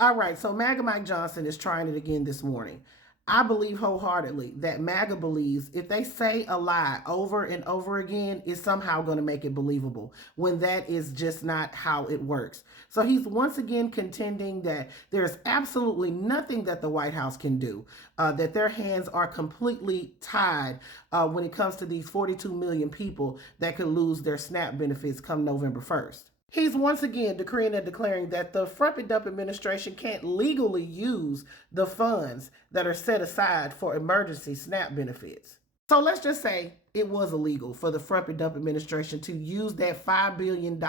All right, so MAGA Mike Johnson is trying it again this morning. I believe wholeheartedly that MAGA believes if they say a lie over and over again, it's somehow going to make it believable when that is just not how it works. So he's once again contending that there's absolutely nothing that the White House can do, that their hands are completely tied when it comes to these 42 million people that could lose their SNAP benefits come November 1st. He's once again decreeing and declaring that the Frumpy Dump administration can't legally use the funds that are set aside for emergency SNAP benefits. So let's just say it was illegal for the Frumpy Dump administration to use that $5 billion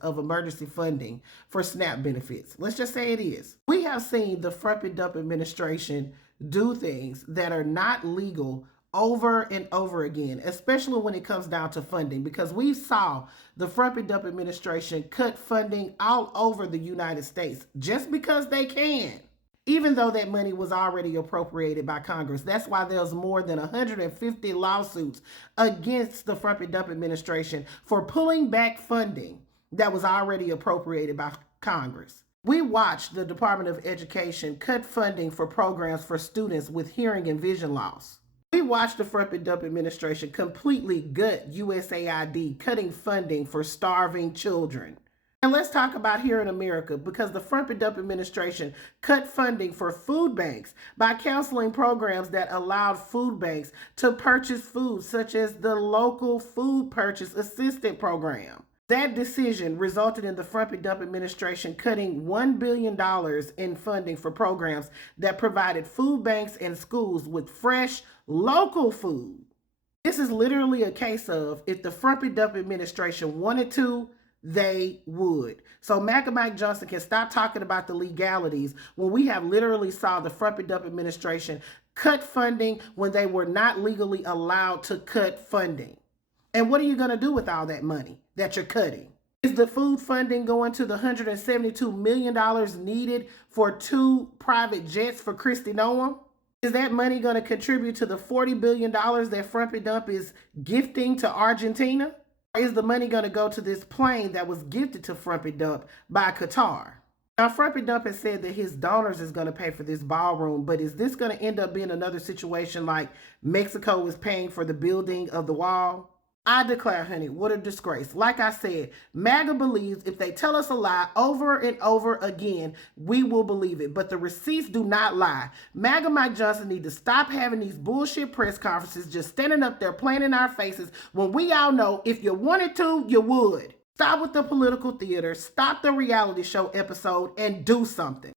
of emergency funding for SNAP benefits. Let's just say it is. We have seen the Frumpy Dump administration do things that are not legal over and over again, especially when it comes down to funding, because we saw the Frumpy Dump administration cut funding all over the United States just because they can, even though that money was already appropriated by Congress. That's why there's more than 150 lawsuits against the Frumpy Dump administration for pulling back funding that was already appropriated by Congress. We watched the Department of Education cut funding for programs for students with hearing and vision loss. We watched the Frumpy Dump administration completely gut USAID, cutting funding for starving children. And let's talk about here in America, because the Frumpy Dump administration cut funding for food banks by canceling programs that allowed food banks to purchase food, such as the local food purchase assistance program. That decision resulted in the Frumpy Dump administration cutting $1 billion in funding for programs that provided food banks and schools with fresh, local food. This is literally a case of if the Frumpy Dump administration wanted to, they would. So MAGA Mike Johnson can stop talking about the legalities when we have literally saw the Frumpy Dump administration cut funding when they were not legally allowed to cut funding. And what are you going to do with all that money that you're cutting? Is the food funding going to the $172 million needed for 2 private jets for Kristi Noem? Is that money going to contribute to the $40 billion that Frumpy Dump is gifting to Argentina? Or is the money going to go to this plane that was gifted to Frumpy Dump by Qatar? Now, Frumpy Dump has said that his donors is going to pay for this ballroom, but is this going to end up being another situation like Mexico is paying for the building of the wall? I declare, honey, what a disgrace. Like I said, MAGA believes if they tell us a lie over and over again, we will believe it. But the receipts do not lie. MAGA Mike Johnson need to stop having these bullshit press conferences, just standing up there playing in our faces when we all know if you wanted to, you would. Stop with the political theater, stop the reality show episode, and do something.